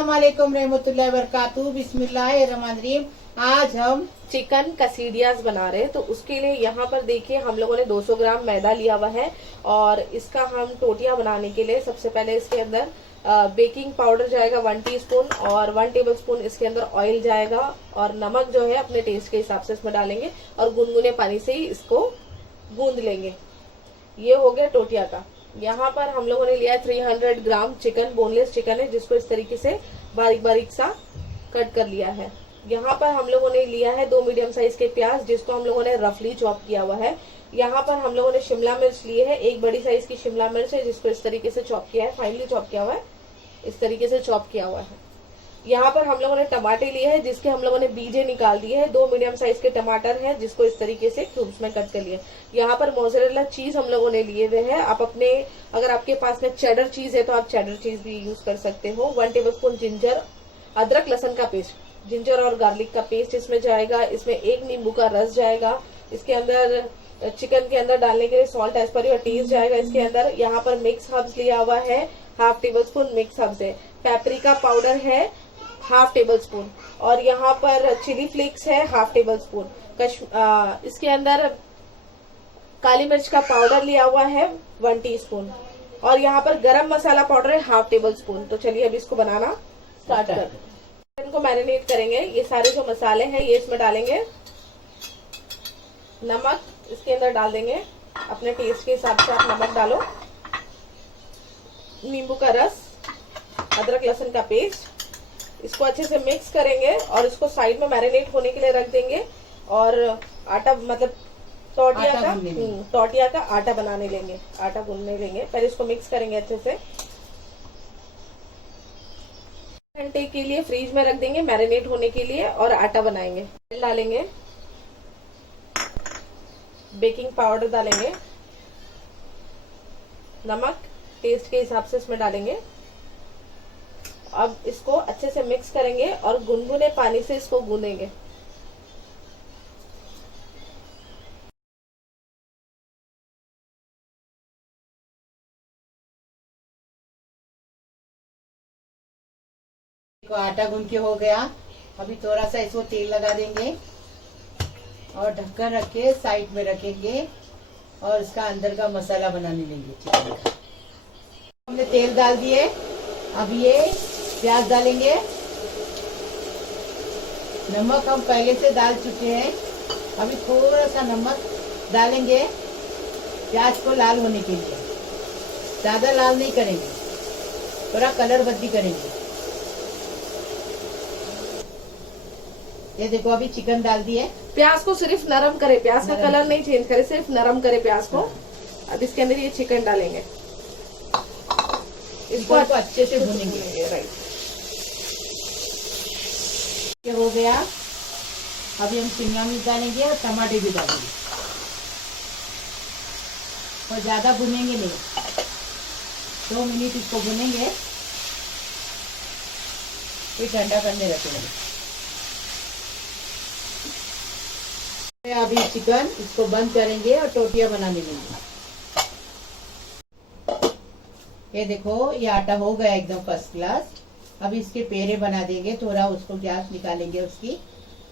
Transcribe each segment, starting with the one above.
अस्सलाम वालेकुम रहमतुल्लाहि वबरकातुहू बिस्मिल्लाहिर्रहमानिर्रहीम। आज हम चिकन कसीडियाज बना रहे हैं। तो उसके लिए यहाँ पर देखिए हम लोगों ने 200 ग्राम मैदा लिया हुआ है और इसका हम टोटियां बनाने के लिए सबसे पहले इसके अंदर बेकिंग पाउडर जाएगा 1 टीस्पून और 1 टेबलस्पून इसके अंदर ऑयल जाएगा और नमक जो है अपने टेस्ट के हिसाब से इसमें डालेंगे और गुनगुने पानी से ही इसको गूंद लेंगे। ये हो गया टोटिया का। यहाँ पर हम लोगों ने लिया है 300 ग्राम चिकन, बोनलेस चिकन है जिसको इस तरीके से बारीक बारीक सा कट कर लिया है। यहाँ पर हम लोगों ने लिया है 2 मीडियम साइज के प्याज जिसको हम लोगों ने रफली चॉप किया हुआ है। यहाँ पर हम लोगों ने शिमला मिर्च ली है, 1 बड़ी साइज की शिमला मिर्च है जिसको इस तरीके से चॉप किया है, फाइनली चॉप किया हुआ है, इस तरीके से चॉप किया हुआ है। यहाँ पर हम लोगों ने टमाटर लिए हैं जिसके हम लोगों ने बीजे निकाल दिए हैं, 2 मीडियम साइज के टमाटर हैं जिसको इस तरीके से क्यूब्स में कट कर लिए। यहाँ पर मोज़रेला चीज हम लोगों ने लिए हुए हैं। आप अपने अगर आपके पास में चेडर चीज है तो आप चेडर चीज भी यूज कर सकते हो। 1 टेबलस्पून जिंजर, अदरक लहसुन का पेस्ट, जिंजर और गार्लिक का पेस्ट इसमें जाएगा। इसमें 1 नींबू का रस जाएगा। इसके अंदर चिकन के अंदर डालने के लिए salt as per your taste जाएगा इसके अंदर। यहाँ पर मिक्स हर्ब्स लिया हुआ है, 1/2 टेबलस्पून मिक्स हर्ब्स है। पेपरिका पाउडर है 1/2 टेबलस्पून और यहाँ पर चिली फ्लेक्स है 1/2 टेबलस्पून। इसके अंदर काली मिर्च का पाउडर लिया हुआ है 1 टीस्पून और यहाँ पर गरम मसाला पाउडर है 1/2 टेबलस्पून। तो चलिए अब इसको बनाना स्टार्ट कर दें। इनको मैरिनेट करेंगे। ये सारे जो मसाले हैं ये इसमें डालेंगे। नमक इसके अंदर डाल देंगे, अपने टेस्ट के हिसाब से आप नमक डालो। नींबू का रस, अदरक लहसुन का पेस्ट, इसको अच्छे से मिक्स करेंगे और इसको साइड में मैरिनेट होने के लिए रख देंगे। और आटा मतलब टोटिया का आटा बनाने लेंगे, आटा गूंदने लेंगे। पहले इसको मिक्स करेंगे अच्छे से, घंटे के लिए फ्रीज में रख देंगे मैरिनेट होने के लिए और आटा बनाएंगे। डालेंगे बेकिंग पाउडर, डालेंगे नमक टेस्ट के हिसाब से इसमें डालेंगे। अब इसको अच्छे से मिक्स करेंगे और गुनगुने पानी से इसको गूंदेंगे। आटा गूंद के हो गया। अभी थोड़ा सा इसको तेल लगा देंगे और ढक्कन रख के साइड में रखेंगे और इसका अंदर का मसाला बनाने लेंगे चिकन का। हमने तेल डाल दिए। अब ये प्याज डालेंगे। नमक हम पहले से डाल चुके हैं, अभी थोड़ा सा नमक डालेंगे प्याज को लाल होने के लिए। ज्यादा लाल नहीं करेंगे, थोड़ा कलर बदली करेंगे। ये देखो अभी चिकन डाल दिए। प्याज को सिर्फ नरम करे, प्याज का कलर नहीं चेंज करे, सिर्फ नरम करे प्याज को। अब इसके अंदर ये चिकन डालेंगे, इसको अच्छे से भूनेंगे। राइट, ये हो गया। अभी हम शिमला मिर्च डालेंगे और टमाटर भी डालेंगे और ज्यादा भुनेंगे नहीं, 2 मिनट इसको भुनेंगे फिर ठंडा करने रखेंगे। अभी चिकन इसको बंद करेंगे और टोटियां बनाने लेंगे। ये देखो ये आटा हो गया एकदम फर्स्ट क्लास। अब इसके पेड़े बना देंगे, थोड़ा उसको गैस निकालेंगे, उसकी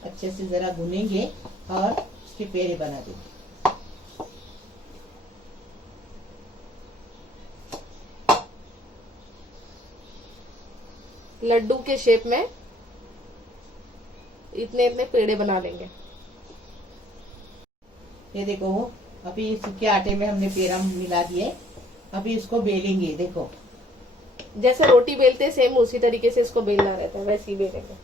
अच्छे से जरा भुनेंगे और उसके पेड़े बना देंगे। लड्डू के शेप में इतने इतने पेड़े बना लेंगे। ये देखो अभी सूखे आटे में हमने पेड़ा मिला दिए। अभी इसको बेलेंगे। देखो जैसे रोटी बेलते सेम उसी तरीके से इसको बेलना रहता है, वैसे ही बेलेंगे।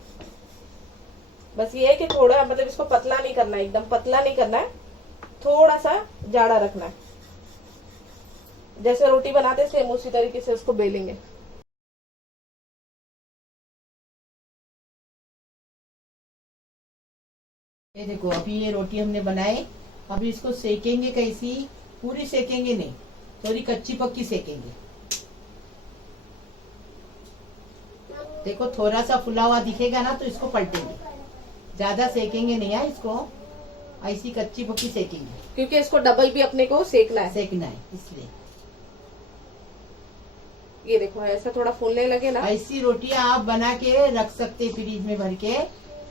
बस ये है कि थोड़ा मतलब इसको पतला नहीं करना है, एकदम पतला नहीं करना है, थोड़ा सा जाड़ा रखना है। जैसे रोटी बनाते सेम उसी तरीके से इसको बेलेंगे। ये देखो अभी ये रोटी हमने बनाए। अभी इसको सेकेंगे, कैसी पूरी सेकेंगे नहीं, थोड़ी कच्ची पक्की सेकेंगे। देखो थोड़ा सा फुला हुआ दिखेगा ना तो इसको पलटेंगे, ज्यादा सेकेंगे नहीं है इसको, ऐसी कच्ची पक्की सेकेंगे क्योंकि इसको डबल भी अपने को सेकना है इसलिए। ये देखो ऐसा थोड़ा फूलने लगे ना, ऐसी रोटियां आप बना के रख सकते फ्रिज में भर के,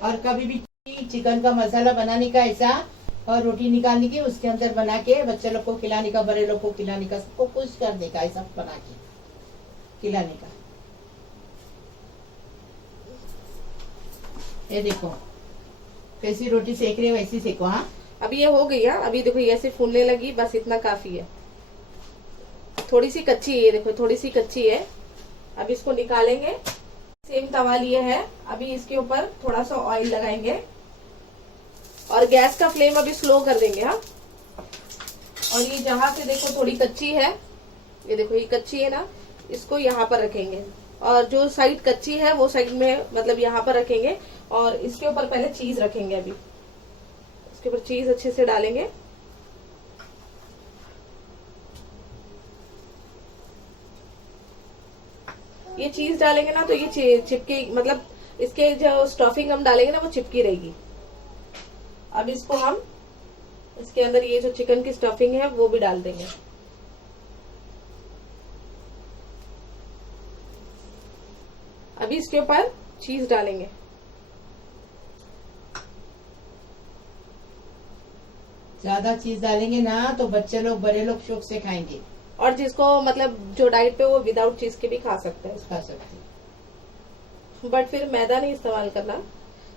और कभी भी चिकन का मसाला बनाने का ऐसा, और रोटी निकालने की उसके अंदर बना के बच्चे लोग को खिलाने का, बड़े लोग को खिलाने का, सबको खुश करने का, ऐसा बना के खिलाने का। ये देखो कैसी रोटी सेक रही है, वैसी सेको। हाँ अभी ये हो गई है, अभी देखो ये ऐसे फूलने लगी, बस इतना काफी है। थोड़ी सी कच्ची है, ये देखो थोड़ी सी कच्ची है। अब इसको निकालेंगे। सेम तवा लिए है, अभी इसके ऊपर थोड़ा सा ऑयल लगाएंगे और गैस का फ्लेम अभी स्लो कर देंगे। हाँ, और ये जहां से देखो थोड़ी कच्ची है, ये देखो ये कच्ची है ना, इसको यहाँ पर रखेंगे, और जो साइड कच्ची है वो साइड में मतलब यहाँ पर रखेंगे, और इसके ऊपर पहले चीज रखेंगे। अभी इसके ऊपर चीज अच्छे से डालेंगे। ये चीज डालेंगे ना तो ये चिपके, मतलब इसके जो स्टफिंग हम डालेंगे ना वो चिपकी रहेगी। अब इसको हम इसके अंदर ये जो चिकन की स्टफिंग है वो भी डाल देंगे। अभी इसके ऊपर चीज डालेंगे। ज्यादा चीज डालेंगे ना तो बच्चे लोग बड़े लोग शौक से खाएंगे, और जिसको मतलब जो डाइट पे वो विदाउट चीज के भी खा सकते हैं, खा सकते। बट फिर मैदा नहीं इस्तेमाल करना,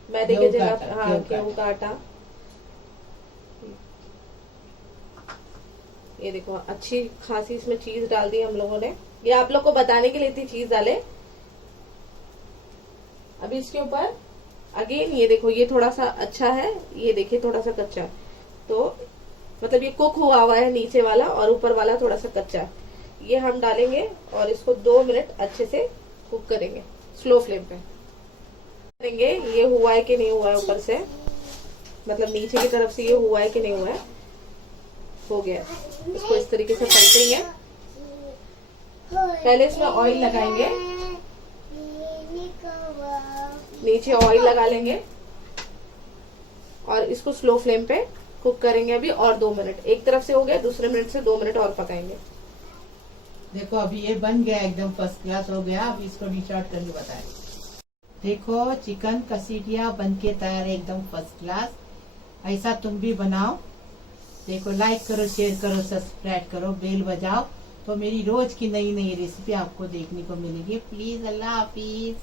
मैदे के जगह हाँ गेहूं का आटा। ये देखो अच्छी खासी इसमें चीज डाल दी हम लोगों ने, ये आप लोग को बताने के लिए इतनी चीज डाले। अभी इसके ऊपर अगेन ये देखो ये थोड़ा सा अच्छा है, ये देखिए थोड़ा सा कच्चा है, तो मतलब ये कुक हुआ है नीचे वाला, और ऊपर वाला थोड़ा सा कच्चा है। ये हम डालेंगे और इसको 2 मिनट अच्छे से कुक करेंगे स्लो फ्लेम पे। करेंगे ये हुआ है कि नहीं हुआ है, ऊपर से मतलब नीचे की तरफ से ये हुआ है कि नहीं हुआ है। हो गया, इसको इस तरीके से पलटेंगे। पहले इसमें ऑयल लगाएंगे, नीचे ऑयल लगा लेंगे, और इसको स्लो फ्लेम पे कुक करेंगे अभी और 2 मिनट। एक तरफ से हो गया, दूसरे मिनट से 2 मिनट और पकाएंगे। देखो अभी ये बन गया, एकदम फर्स्ट क्लास हो गया। अब इसको डिश आउट करके बताए। देखो चिकन कसीटिया बन के तैयार है, एकदम फर्स्ट क्लास। ऐसा तुम भी बनाओ। देखो लाइक करो, शेयर करो, सब्सक्राइब करो, बेल बजाओ, तो मेरी रोज की नई नई रेसिपी आपको देखने को मिलेगी। प्लीज, अल्लाह हाफिज।